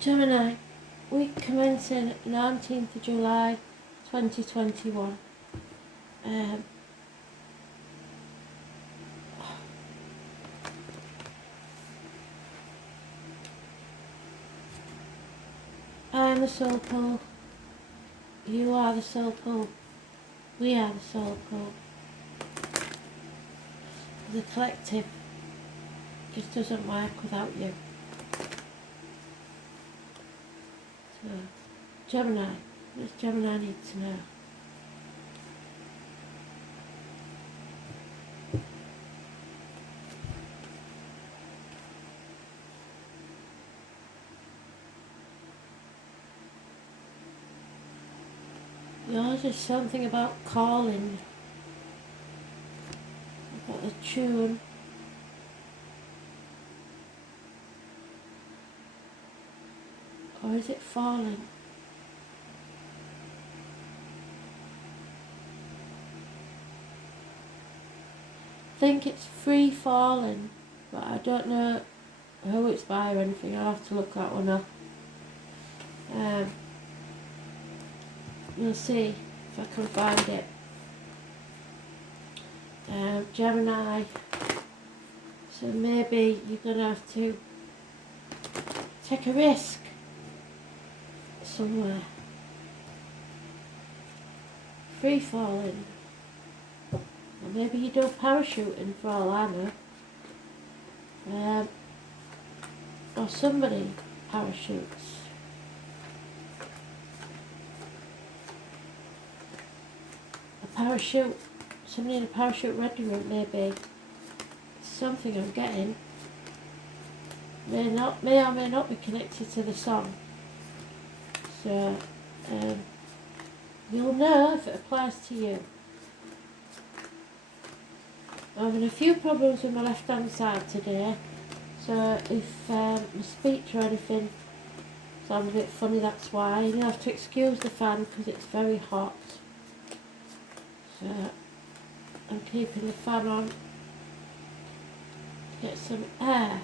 Gemini, week commencing 19th of July 2021. I'm the soul pool, you are the soul pool, we are the soul pool. The collective just doesn't work without you. So, Gemini, what does Gemini need to know? Yours is something about calling, about the tune. Or is it falling? I think it's free falling, but I don't know who it's by or anything. I'll have to look that one up. We'll see if I can find it. Gemini. So maybe you're going to have to take a risk somewhere. Free falling. Or maybe you do parachuting for all I know. Or somebody parachutes. A parachute. Somebody in a parachute ready room maybe. Something I'm getting. May or may not be connected to the song. So you'll know if it applies to you. I'm having a few problems with my left hand side today, so if my speech or anything sounds a bit funny, that's why. You'll have to excuse the fan because it's very hot. So I'm keeping the fan on to get some air.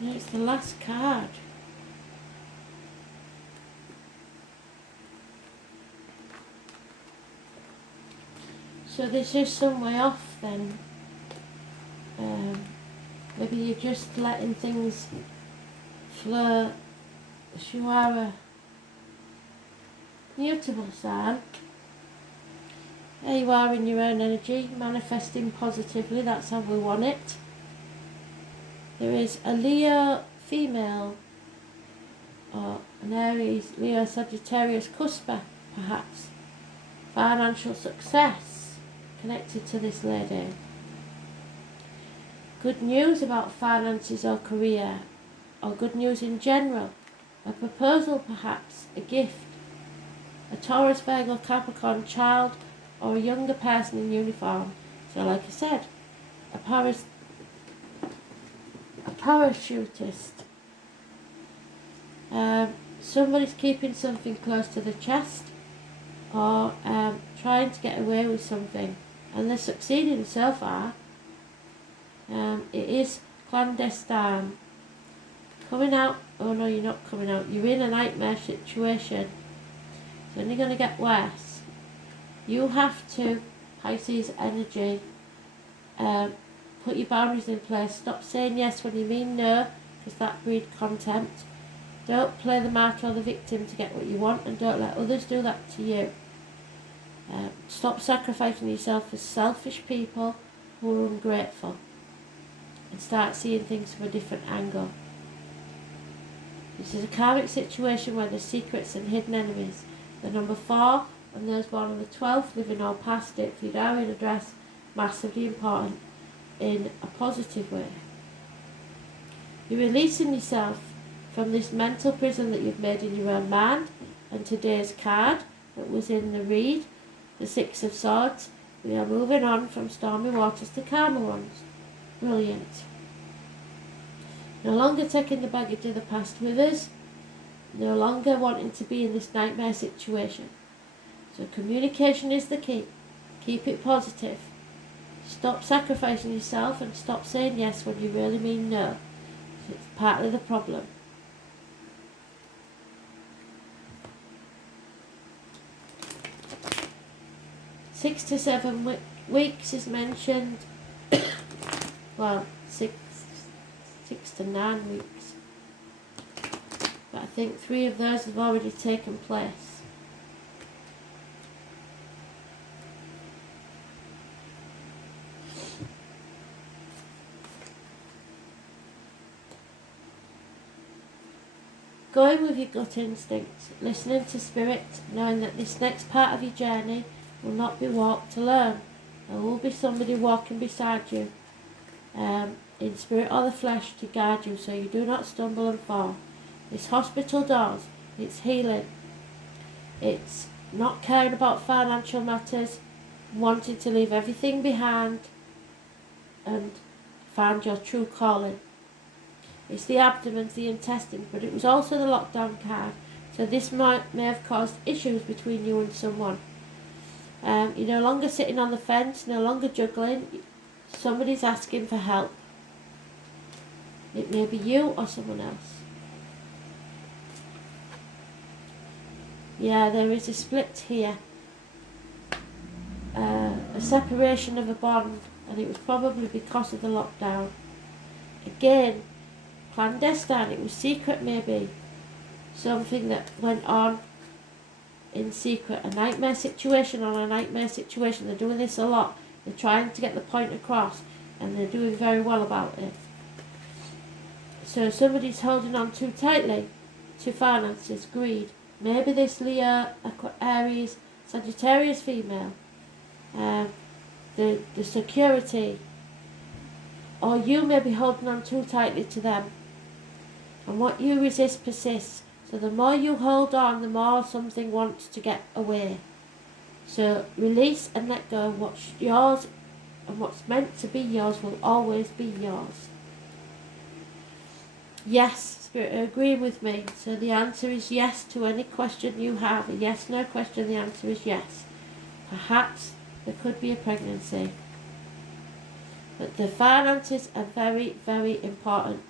And it's the last card. So this is some way off then. Maybe you're just letting things flow. You are a mutable sign. There you are in your own energy, manifesting positively, that's how we want it. There is a Leo female, or an Aries, Leo, Sagittarius, cusper, perhaps. Financial success connected to this lady. Good news about finances or career, or good news in general. A proposal perhaps, a gift. A Taurus, Virgo, Capricorn child, or a younger person in uniform. So like I said, a parachutist. Somebody's keeping something close to the chest, or trying to get away with something, and they're succeeding so far. It is clandestine. Coming out, oh no, you're not coming out, you're in a nightmare situation. It's only going to get worse. You have to, Pisces energy, put your boundaries in place. Stop saying yes when you mean no, because that breeds contempt. Don't play the martyr or the victim to get what you want, and don't let others do that to you. Stop sacrificing yourself for selfish people who are ungrateful, and start seeing things from a different angle. This is a karmic situation where there's secrets and hidden enemies. The number 4 and those born on the 12th, living or past it, for your diary address, massively important in a positive way. You're releasing yourself from this mental prison that you've made in your own mind, and today's card that was in the reed, the Six of Swords. We are moving on from stormy waters to calmer ones. Brilliant. No longer taking the baggage of the past with us. No longer wanting to be in this nightmare situation. So communication is the key. Keep it positive. Stop sacrificing yourself and stop saying yes when you really mean no. It's partly the problem. Six to 7 weeks is mentioned. Well, six to 9 weeks. But I think 3 of those have already taken place. Going with your gut instincts, listening to spirit, knowing that this next part of your journey will not be walked alone. There will be somebody walking beside you, in spirit or the flesh, to guide you so you do not stumble and fall. It's hospital doors, it's healing, it's not caring about financial matters, wanting to leave everything behind and find your true calling. It's the abdomen, the intestines, but it was also the lockdown card. So this may have caused issues between you and someone. You're no longer sitting on the fence, no longer juggling. Somebody's asking for help. It may be you or someone else. Yeah, there is a split here. A separation of a bond, and it was probably because of the lockdown. Again, clandestine, it was secret maybe. Something that went on in secret. A nightmare situation on a nightmare situation. They're doing this a lot. They're trying to get the point across, and they're doing very well about it. So somebody's holding on too tightly to finances, greed. Maybe this Leo, Aries, Sagittarius female. The security. Or you may be holding on too tightly to them. And what you resist persists. So the more you hold on, the more something wants to get away. So release and let go. What's yours and what's meant to be yours will always be yours. Yes, Spirit, agree with me. So the answer is yes to any question you have. A yes, no question, the answer is yes. Perhaps there could be a pregnancy. But the finances are very, very important.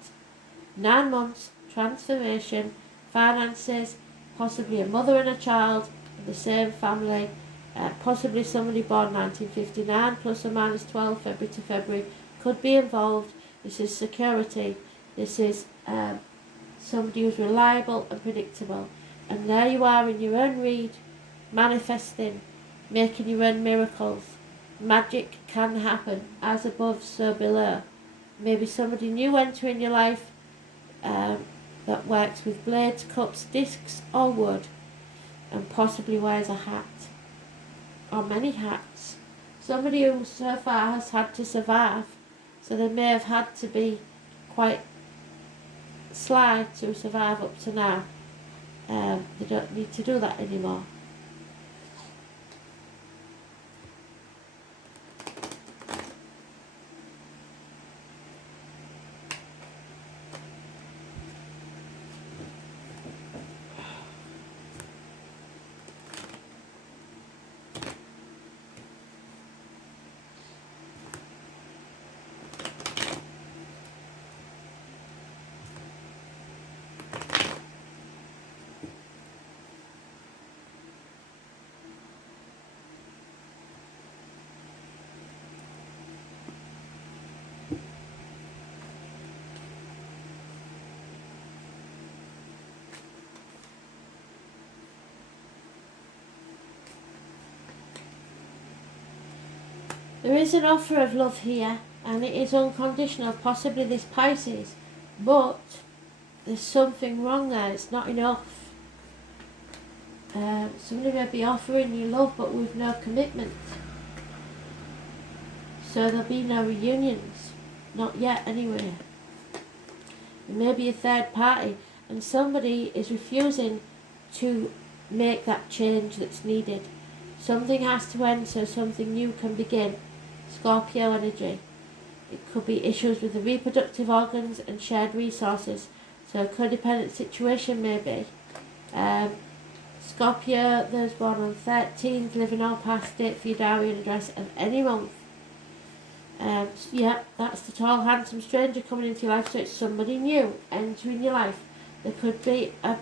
9 months, transformation, finances, possibly a mother and a child in the same family, possibly somebody born 1959, plus or minus 12, February to February, could be involved. This is security. This is somebody who's reliable and predictable. And there you are in your own read, manifesting, making your own miracles. Magic can happen, as above, so below. Maybe somebody new entering your life that works with blades, cups, discs or wood, and possibly wears a hat, or many hats. Somebody who so far has had to survive, so they may have had to be quite sly to survive up to now. They don't need to do that anymore. There is an offer of love here, and it is unconditional, possibly this Pisces, but there's something wrong there, it's not enough. Somebody may be offering you love but with no commitment. So there'll be no reunions, not yet anyway. There may be a third party, and somebody is refusing to make that change that's needed. Something has to end so something new can begin. Scorpio energy. It could be issues with the reproductive organs and shared resources. So a codependent situation maybe. Scorpio, those born on 13th, living or past date for your diary and address of any month. Yeah, that's the tall, handsome stranger coming into your life, so it's somebody new entering your life. There could be a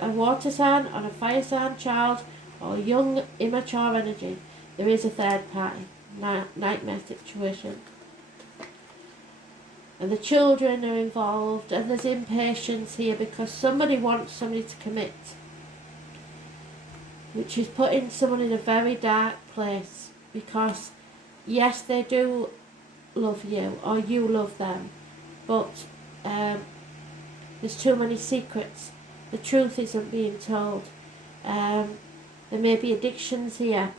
water sign or a fire sign child or young, immature energy. There is a third party, nightmare situation. And the children are involved, and there's impatience here because somebody wants somebody to commit, which is putting someone in a very dark place because, yes, they do love you or you love them, but there's too many secrets. The truth isn't being told. There may be addictions here,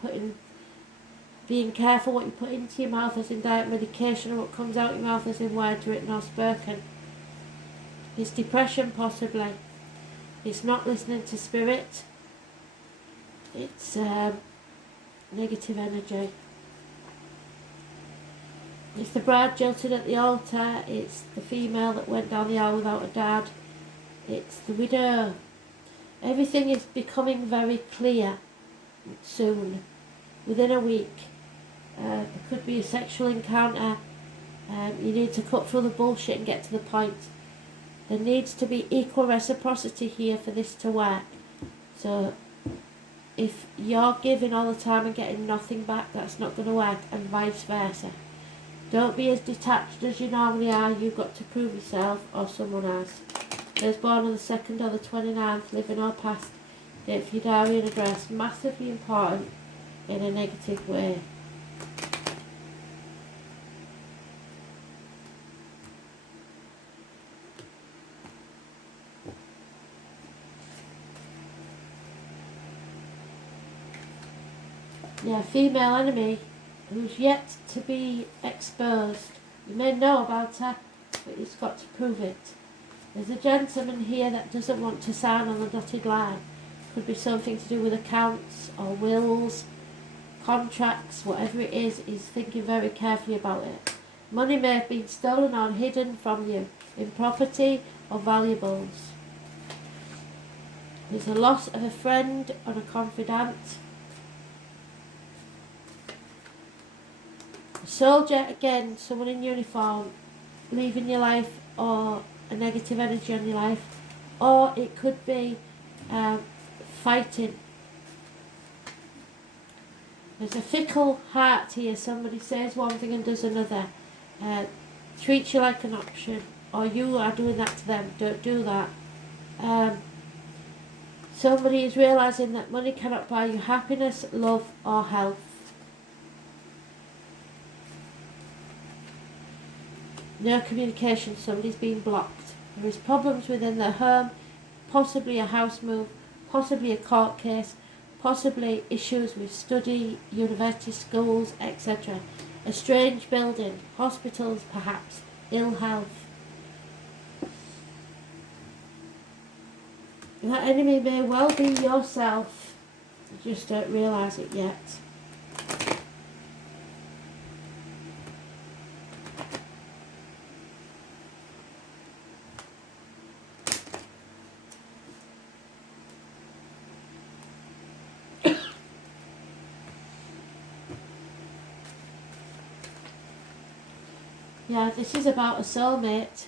being careful what you put into your mouth as in diet medication or what comes out your mouth as in words written or spoken. It's depression possibly. It's not listening to spirit. It's negative energy. It's the bride jilted at the altar. It's the female that went down the aisle without a dad. It's the widow. Everything is becoming very clear soon, within a week. There could be a sexual encounter. You need to cut through the bullshit and get to the point. There needs to be equal reciprocity here for this to work. So if you're giving all the time and getting nothing back, that's not going to work, and vice versa. Don't be as detached as you normally are. You've got to prove yourself or someone else. Those born on the 2nd or the 29th, living or past date for your diary and address, massively important in a negative way. Yeah, female enemy who's yet to be exposed. You may know about her, but you've got to prove it. There's a gentleman here that doesn't want to sign on the dotted line. Could be something to do with accounts or wills, contracts, whatever it is, he's thinking very carefully about it. Money may have been stolen or hidden from you in property or valuables. There's a loss of a friend or a confidant. A soldier, again, someone in uniform, leaving your life or a negative energy on your life. Or it could be fighting. There's a fickle heart here. Somebody says one thing and does another. Treats you like an option. Or you are doing that to them. Don't do that. Somebody is realising that money cannot buy you happiness, love or health. No communication. Somebody's been blocked. There is problems within their home. Possibly a house move. Possibly a court case. Possibly issues with study, university, schools, etc. A strange building. Hospitals perhaps. Ill health. That enemy may well be yourself. You just don't realise it yet. Yeah, this is about a soulmate.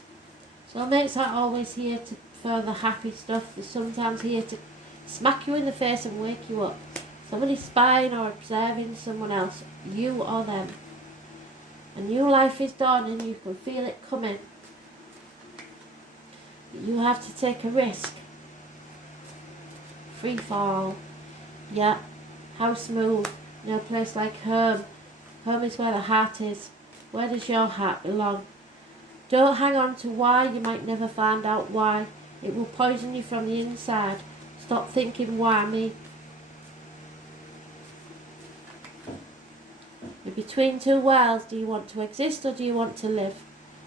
Soulmates aren't always here for the happy stuff. They're sometimes here to smack you in the face and wake you up. Somebody's spying or observing someone else, you or them. A new life is dawning, you can feel it coming. You have to take a risk. Free fall. Yeah. House move. No place like home. Home is where the heart is. Where does your heart belong? Don't hang on to why. You might never find out why. It will poison you from the inside. Stop thinking, why me? You're between two worlds. Do you want to exist or do you want to live?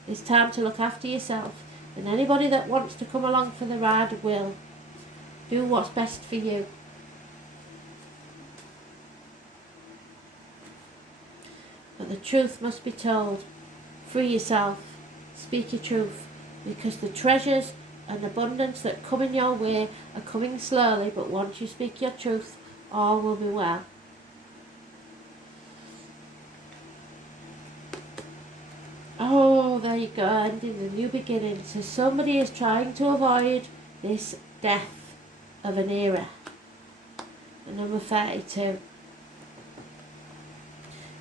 It's time to look after yourself. And anybody that wants to come along for the ride will. Do what's best for you. but the truth must be told. Free yourself. Speak your truth, because the treasures and abundance that come in your way are coming slowly, but once you speak your truth, all will be well. Oh, there you go, ending the new beginning. So somebody is trying to avoid this death of an era. And number 32.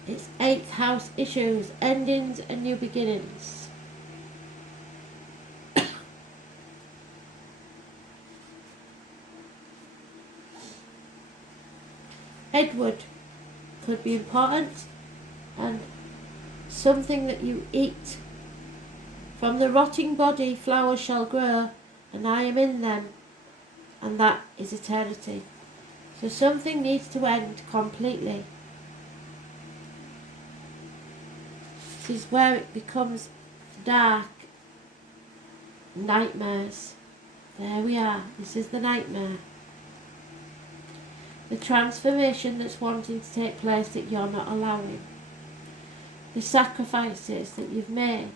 It's 8th house issues, endings and new beginnings. Edward could be important, and something that you eat. From the rotting body flowers shall grow, and I am in them, and that is eternity. So something needs to end completely. This is where it becomes dark. Nightmares. There we are. This is the nightmare. The transformation that's wanting to take place that you're not allowing. The sacrifices that you've made.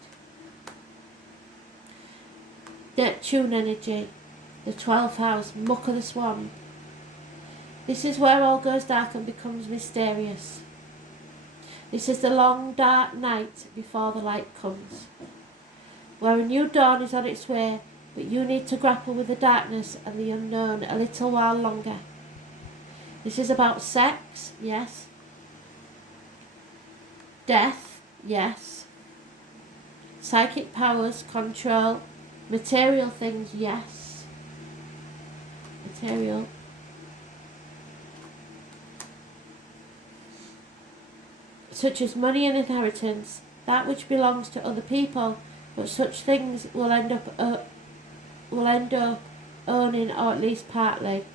Neptune energy. The 12th house. Muck of the swamp. This is where all goes dark and becomes mysterious. This is the long dark night before the light comes. Where a new dawn is on its way, but you need to grapple with the darkness and the unknown a little while longer. This is about sex, yes. Death, yes. Psychic powers, control, material things, yes. Material. Such as money and inheritance, that which belongs to other people, but such things will end up owning, or at least partly.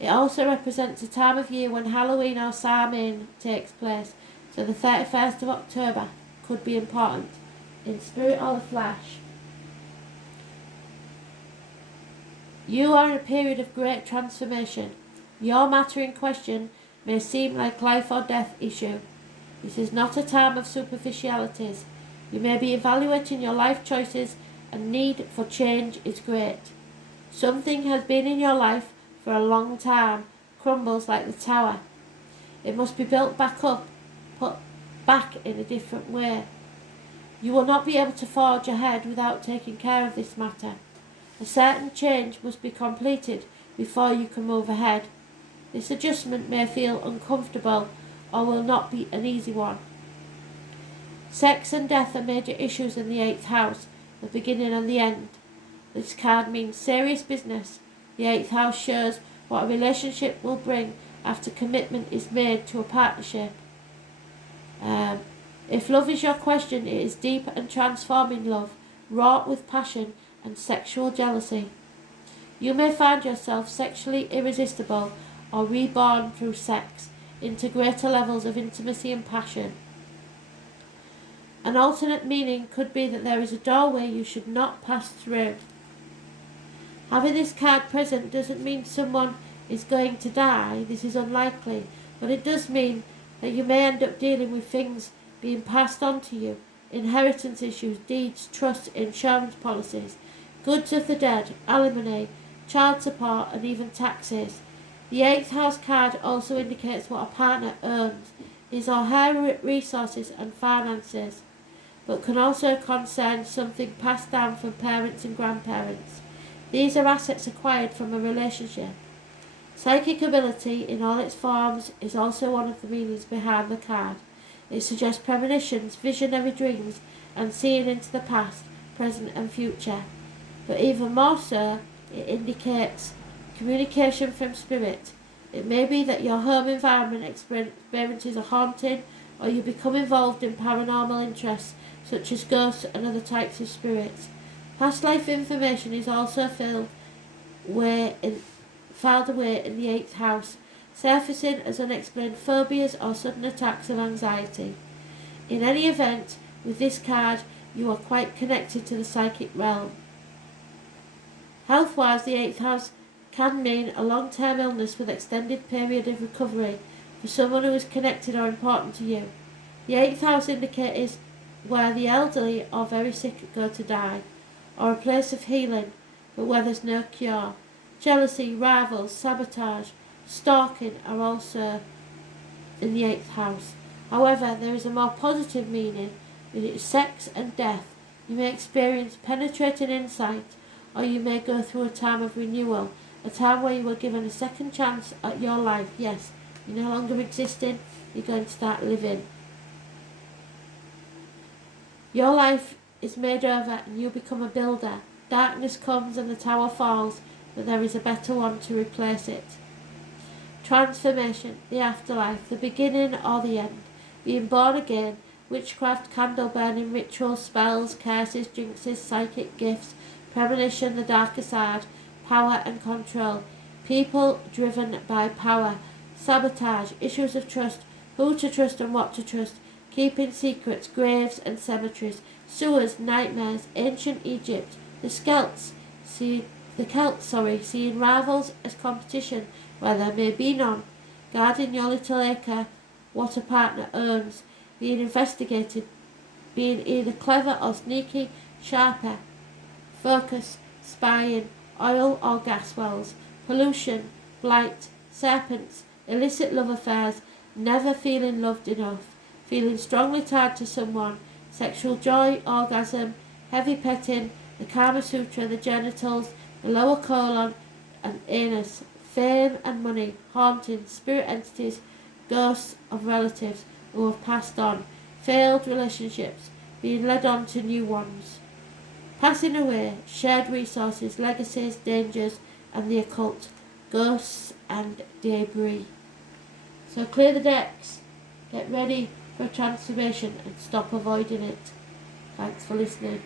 It also represents a time of year when Halloween or Samhain takes place, so the 31st of October could be important, in spirit or the flesh. You are in a period of great transformation. Your matter in question may seem like life or death issue. This is not a time of superficialities. You may be evaluating your life choices, and need for change is great. Something has been in your life for a long time, crumbles like the tower. It must be built back up, put back in a different way. You will not be able to forge ahead without taking care of this matter. A certain change must be completed before you can move ahead. This adjustment may feel uncomfortable or will not be an easy one. Sex and death are major issues in the 8th house, the beginning and the end. This card means serious business. The 8th house shows what a relationship will bring after commitment is made to a partnership. If love is your question, it is deep and transforming love, wrought with passion and sexual jealousy. You may find yourself sexually irresistible or reborn through sex into greater levels of intimacy and passion. An alternate meaning could be that there is a doorway you should not pass through. Having this card present doesn't mean someone is going to die. This is unlikely, but it does mean that you may end up dealing with things being passed on to you, inheritance issues, deeds, trust, insurance policies, goods of the dead, alimony, child support, and even taxes. The 8th house card also indicates what a partner earns, his or her resources and finances, but can also concern something passed down from parents and grandparents. These are assets acquired from a relationship. Psychic ability in all its forms is also one of the meanings behind the card. It suggests premonitions, visionary dreams, and seeing into the past, present and future. But even more so, it indicates communication from spirit. It may be that your home environment experiences a haunting, or you become involved in paranormal interests such as ghosts and other types of spirits. Past life information is also filed away in the 8th house, surfacing as unexplained phobias or sudden attacks of anxiety. In any event, with this card, you are quite connected to the psychic realm. Health-wise, the 8th house can mean a long-term illness with extended period of recovery for someone who is connected or important to you. The 8th house indicates where the elderly or very sick go to die, or a place of healing, but where there's no cure. Jealousy, rivals, sabotage, stalking are also in the 8th house. However, there is a more positive meaning, which is sex and death. You may experience penetrating insight, or you may go through a time of renewal, a time where you were given a second chance at your life. Yes, you're no longer existing, you're going to start living. Your life is made over and you become a builder. Darkness comes and the tower falls, but there is a better one to replace it. Transformation, the afterlife, the beginning or the end. Being born again, witchcraft, candle burning, rituals, spells, curses, jinxes, psychic gifts, premonition, the darker side, power and control. People driven by power. Sabotage, issues of trust, who to trust and what to trust. Keeping secrets, graves and cemeteries, sewers, nightmares, ancient Egypt, the Celts, seeing rivals as competition where there may be none, guarding your little acre, what a partner owns, being investigated, being either clever or sneaky, sharper, focus, spying, oil or gas wells, pollution, blight, serpents, illicit love affairs, never feeling loved enough, feeling strongly tied to someone, sexual joy, orgasm, heavy petting, the Kama Sutra, the genitals, the lower colon and anus, fame and money, hauntings, spirit entities, ghosts of relatives who have passed on, failed relationships, being led on to new ones, passing away, shared resources, legacies, dangers and the occult, ghosts and debris. So clear the decks, get ready for a transformation and stop avoiding it. Thanks for listening.